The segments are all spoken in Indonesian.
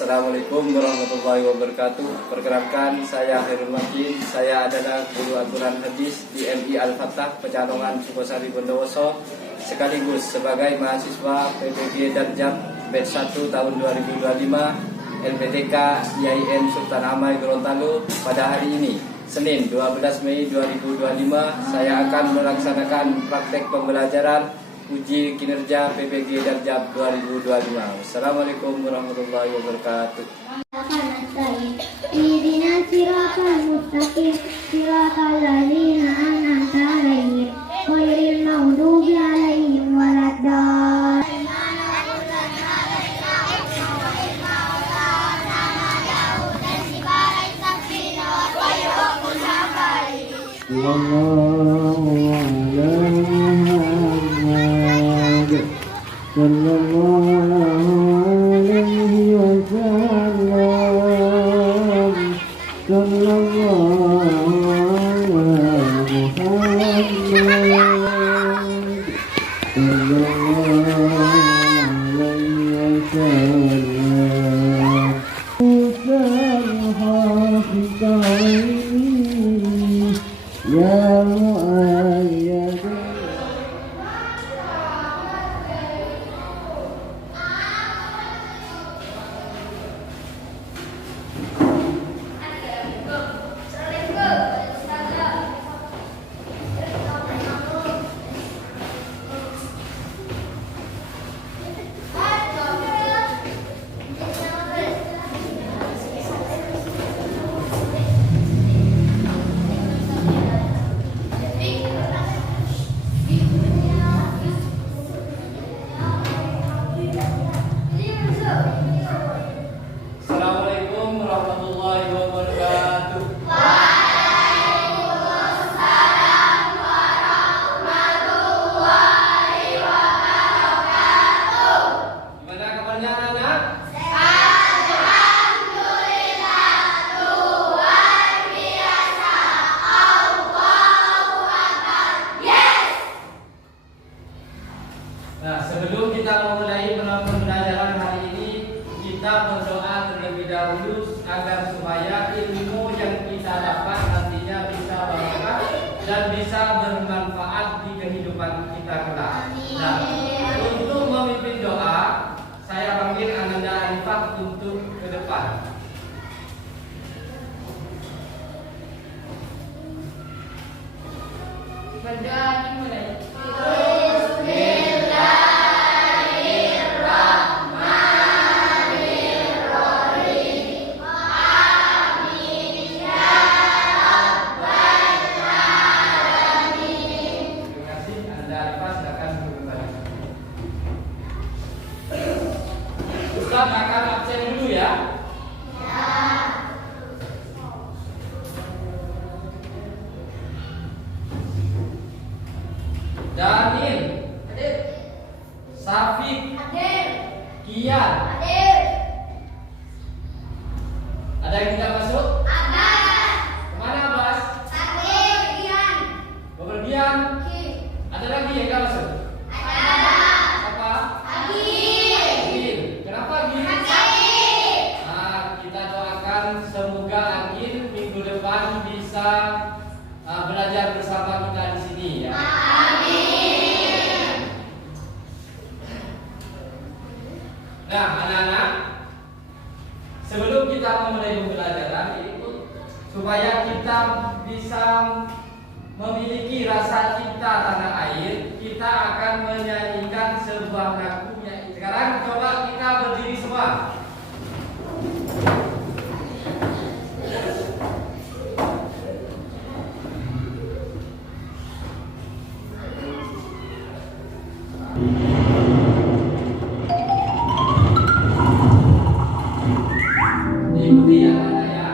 Assalamualaikum warahmatullahi wabarakatuh. Perkenalkan, saya Khairul Makin. Saya adalah guru Al-Quran Hadis di MI Al-Fatah Pekalongan Sukosari Bondowoso, sekaligus sebagai mahasiswa PPG Darjab batch 1 tahun 2025 LPTK IAIN Sultan Amai Gorontalo. Pada hari ini, Senin 12 Mei 2025, saya akan melaksanakan praktek pembelajaran uji kinerja PPG Darjab 2025. Wassalamualaikum warahmatullahi wabarakatuh. Ihdinas siratal mustaqim, siratal ladzina an'amta 'alaihim, ghairil maghdubi 'alaihim waladdallin. Assalamualaikum warahmatullahi wabarakatuh. Gimana kabarnya anak-anak? Nah, sebelum kita memulai pembelajaran hari ini, kita berdoa terlebih dahulu agar supaya ilmu yang kita dapat nantinya bisa barokah dan bisa bermanfaat di kehidupan kita kelak. Nah, untuk memimpin doa, saya panggil Ananda Arifah untuk ke depan. Berdoa dimulai. Ustaz akan absen dulu ya. Daniel, hadir. Safik, hadir. Kian, hadir. Ada yang tidak masuk? Ada. Kemana Bas? Hadir. Kian. Bepergian. Ada lagi yang tidak masuk? Semoga Agil minggu depan bisa belajar bersama kita di sini ya. Amin. Nah, anak-anak, sebelum kita memulai pembelajaran itu, supaya kita bisa memiliki rasa cinta tanah air, kita akan menyanyikan sebuah lagu. Sekarang coba kita berdiri semua. Diikuti ya, ya.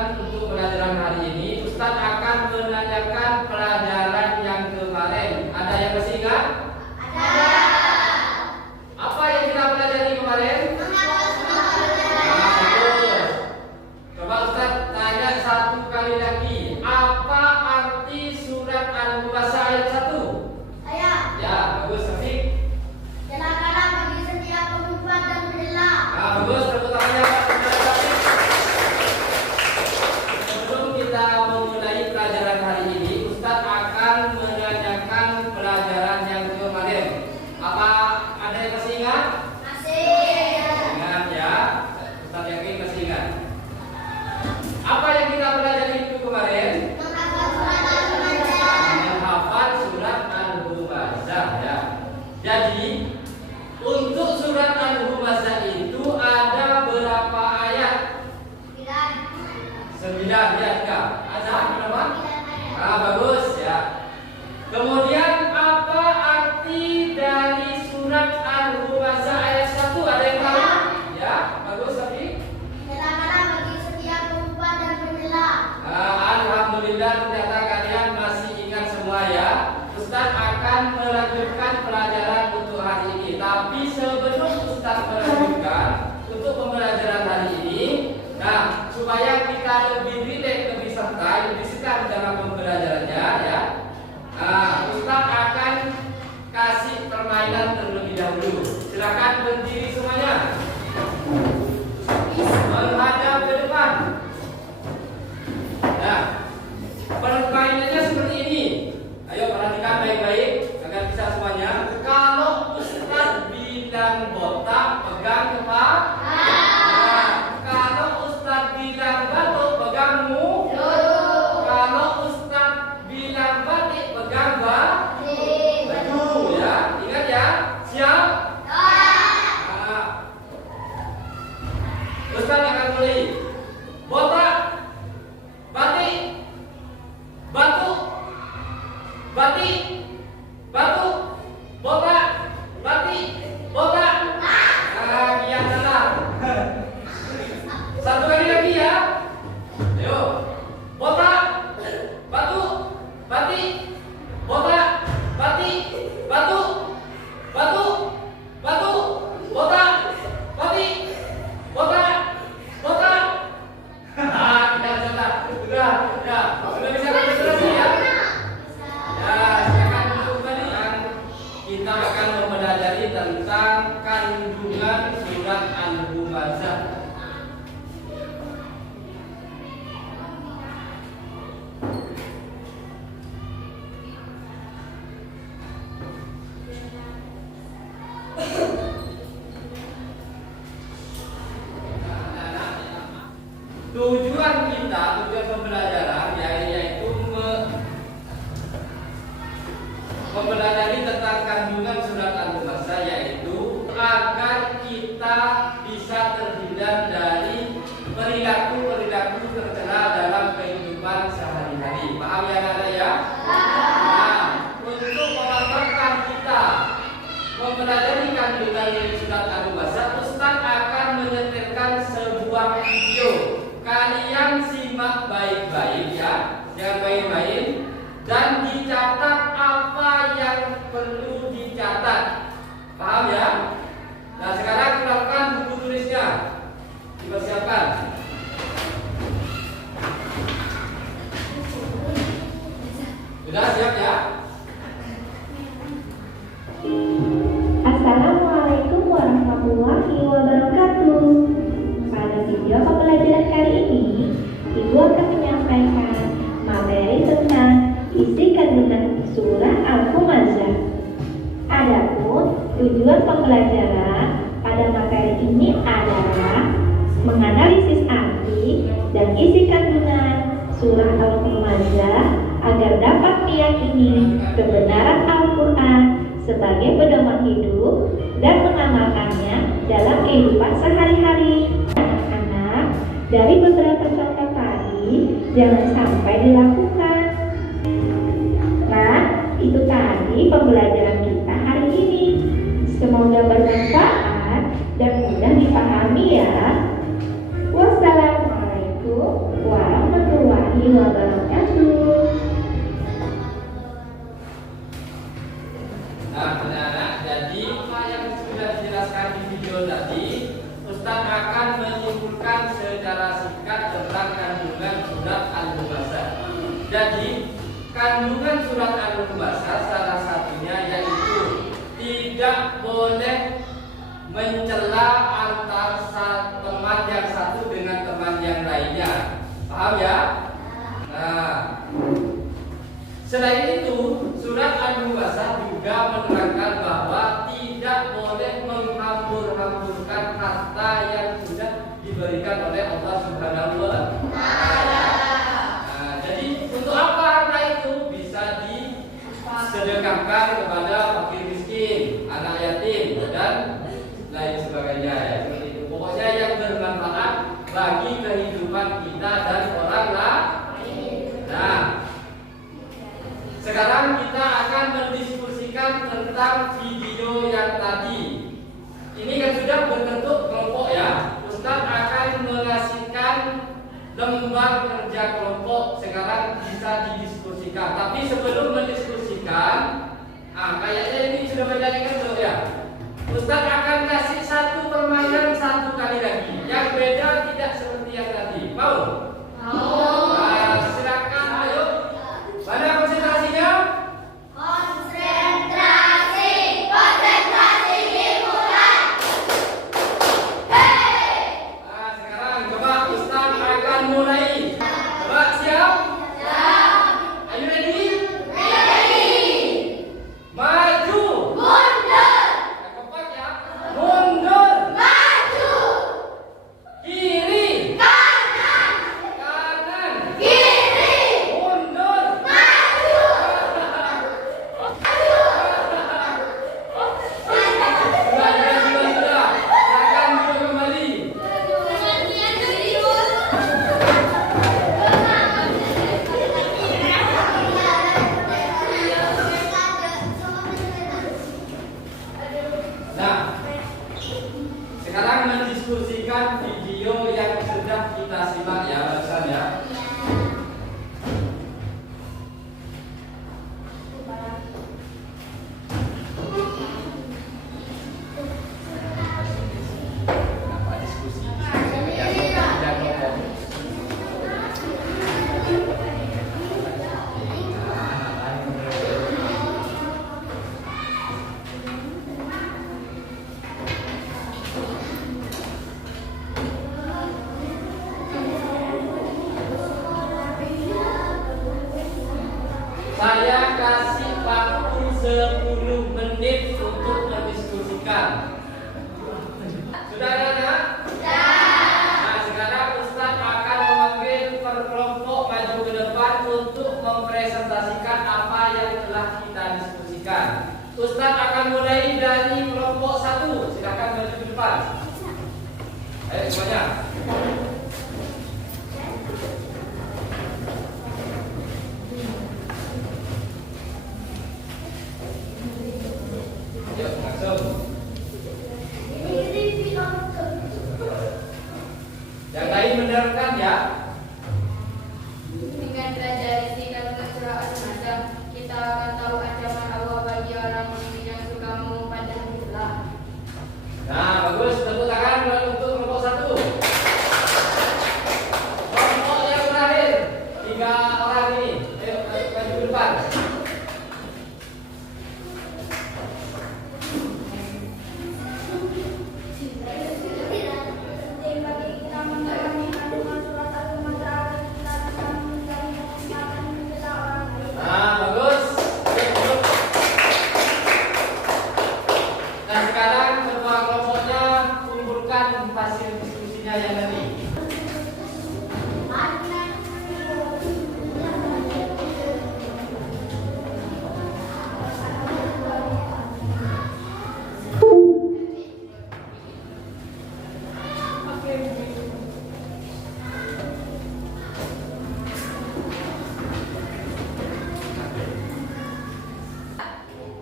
lanjutkan untuk pelajaran hari ini. Ustadz akan menanyakan pelajaran yang kemarin. Ada yang masih ingat? Ada. Apa yang kita pelajari kemarin? Bagus. Coba Ustadz tanya satu kali lagi. Apa arti surat Al-Humazzah ayat 1? Ya, bagus. Safik. Celakalah bagi setiap pembuat dan penjelah. Bagus. Tepuk tangannya Pak. Sebelum kita memulai pelajaran hari ini, Ustadz akan menanyakan pelajaran yang kemarin. Apa ada yang masih ingat? Masih. Ingat ya. Ustadz yakin masih ingat. Apa yang kita pelajari itu kemarin? Menghafal surat Al-Humazzah ya. Jadi untuk surat Al-Humazzah itu ada berapa ayat? 9 ya Kak. Ada berapa? Bagus ya. Kemudian apa arti dari surat Al-Humazzah ayat 1? Ada yang tahu? Ya, bagus Safi. Celakalah bagi setiap pembuat dan penjelah. Alhamdulillah ternyata kalian masih ingat semua ya. Ustadz akan melanjutkan pelajaran untuk hari ini. Tapi sebelum Ustadz melanjutkan untuk pembelajaran hari ini, nah supaya kita lebih rileks, lebih santai, lebih senang dalam pembelajarannya ya. Ustadz akan kasih permainan terlebih dahulu. Silakan berdiri semuanya. Menghadap ke depan. Nah, permainannya seperti ini. Ayo perhatikan baik-baik agar bisa semuanya. Kalau Ustadz bilang botak, pegang kepala. Kalau Ustadz bilang batuk, pegang mu. Kalau Ustadz bilang batik, pegang baju ya. Ingat ya. Siap? Ustadz akan mulai. Botak, batik, batuk, batik, batuk, botak, batik, botak. Biar tenang. Satu kali lagi ya. Ayo. Botak, batuk, batik, botak, batik, batuk, batuk, batuk, botak, batik, botak, botak. Sudah bisa konsentrasi ya. Ya, silakan duduk kembali. Kita akan mempelajari tentang kandungan surat Al-Humazzah. Tujuan pembelajaran yaitu mempelajari tentang kandungan surat Al-Humazzah, yaitu agar kita bisa terhindar dari perilaku-perilaku tercela dalam kehidupan sehari-hari. Paham ya Nada ya? Nah, untuk memantapkan kita mempelajari kandungan surat Al-Humazzah, Ustadz akan menyetelkan sebuah video. Kalian simak baik-baik ya, jangan main-main, dan dicatat apa yang perlu dicatat. Paham ya? Nah sekarang keluarkan buku tulisnya, dipersiapkan. Sudah siap ya? Assalamualaikum warahmatullahi wabarakatuh. Pada video pembelajaran kali ini, Ibu akan menyampaikan materi tentang isi kandungan surah Al-Humazzah. Adapun tujuan pembelajaran pada materi ini adalah menganalisis arti dan isi kandungan surah Al-Humazzah agar dapat meyakini kebenaran Al-Quran sebagai pedoman hidup dan mengamalkannya dalam kehidupan sehari-hari. Anak-anak, dari beberapa contoh tadi jangan sampai dilakukan. Nah, itu tadi pembelajaran kita hari ini. Semoga bermanfaat dan mudah dipahami ya. Wassalamualaikum warahmatullahi wabarakatuh. wabarakatuh. Nah, anak-anak, jadi apa yang sudah dijelaskan di video tadi, Ustaz akan menyimpulkan secara singkat tentang kandungan surat Al-Humazzah. Jadi, kandungan surat Al-Humazzah salah satunya yaitu tidak boleh mencela antar teman yang satu dengan teman yang lainnya. Paham ya? Nah, selain itu, surat Al-Humazzah juga menerangkan bahwa tidak boleh menghambur-hamburkan harta yang sudah diberikan oleh Allah Subhanahu wa Ta'ala. Nah, jadi untuk apa harta itu bisa disedekahkan kepada fakir miskin, anak yatim dan lain sebagainya ya. Seperti itu. Pokoknya yang bermanfaat bagi kehidupan kita dan orang lain. Nah, sekarang kita akan mendiskusikan tentang video yang tadi. Ini kan sudah berbentuk kelompok ya. Ustaz akan mengasihkan lembar kerja kelompok. Sekarang bisa didiskusikan. Tapi sebelum mendiskusikan, kayaknya ini sudah banyak yang ngerti ya. Ustaz akan kasih satu permainan satu kali lagi. Yang beda tidak seperti yang tadi. Mau? Mau. Nah, silakan ayo. Mana konsentrasinya? Konsentrasi dimulai. Nah, sekarang coba Ustaz akan mulai. Coba siap? Are you ready? Maju. Yang keempat ya. Mundur. Kiri. Kanan. Mundur. Sudah. Silakan duduk kembali. Nah, sekarang mendiskusikan video yang sudah kita simak ya, barusan ya. Kenapa diskusi? Yang kelompok. Saya kasih waktu 10 menit untuk mendiskusikan. Sudah ya? Nah, sekarang Ustaz akan memanggil per kelompok maju ke depan untuk mempresentasikan apa yang telah kita diskusikan. Ustaz akan mulai dari kelompok 1. Silakan maju ke depan. Ayo semuanya. Ayo langsung. Yang lain menerangkan ya. Dengan belajar isi kandungan surah Al-Humazzah, kita akan tahu ancaman Allah bagi orang yang suka mengumpat dan mencelah. Nah, bagus. Tepuk tangan untuk kelompok 1. Kelompok yang terakhir, 3 orang ini. Ayo maju ke depan. Nah, bagus. Nah, sekarang semua kelompoknya kumpulkan hasil diskusinya yang tadi.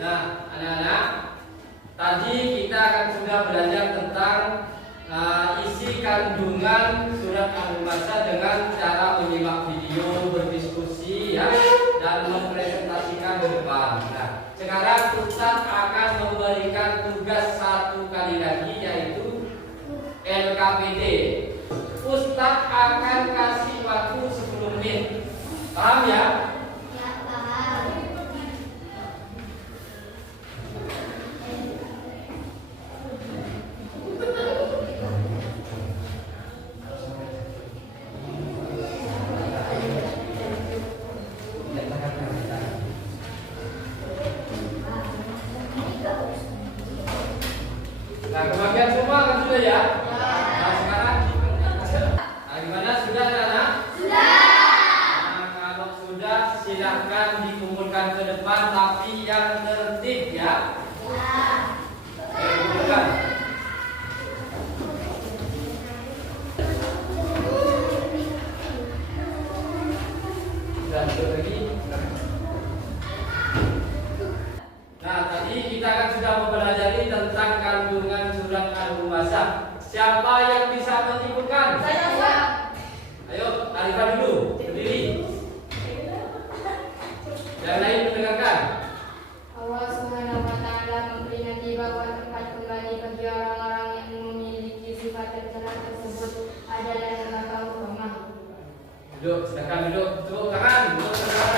Nah, anak-anak, tadi kita akan sudah belajar tentang isi kandungan surat Al-Humazzah dengan cara menyimak video KPD. Ustadz akan kasih waktu 10 menit. Paham ya? Ya, paham. Nah, kebagian semua kan sudah ya? Nah, sekarang gimana? Sudah anak-anak? Nah, kalau sudah silahkan dikumpulkan ke depan, tapi yang tertib ya. Kumpulkan. Sudah duduk lagi. Nah, tadi kita kan sudah mempelajari tentang kandungan surat Al-Humaizah. Siapa yang bisa menyimpulkan? Saya. Ayo, Arifah dulu, berdiri. Yang lain mendengarkan. Allah Subhanahu wa taala memperingati bahwa tempat kembali bagi orang-orang yang memiliki sifat tercela tersebut adalah neraka Muhammad. Duduk, silakan duduk. Tepuk tangan. Duduk, silakan.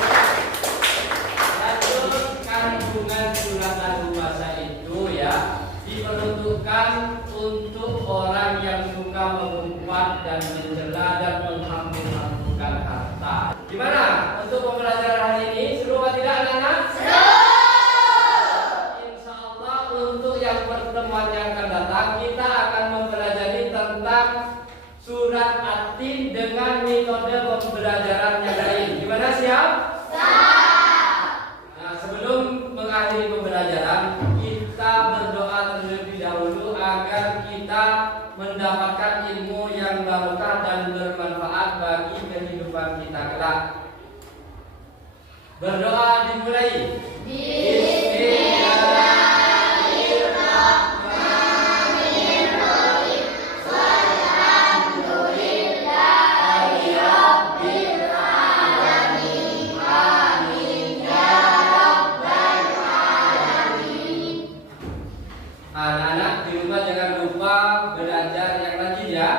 Lanjut, kandungan surat Al-Humaizah itu ya diperuntukkan untuk orang yang suka mengumpat dan mencela dan menghambur-hamburkan harta. Gimana untuk pembelajaran hari ini? Seru atau tidak, anak-anak? Seru. Insya Allah untuk yang pertemuan yang akan datang kita akan mempelajari tentang surat At-Tin dengan metode pembelajaran yang lain. Gimana, siap? Nah, sebelum mengakhiri pembelajaran, kita berdoa terlebih dahulu agar kita mendapatkan ilmu yang barokah dan bermanfaat bagi kehidupan kita kelak. Berdoa dimulai. Anak-anak di rumah jangan lupa belajar yang rajin ya.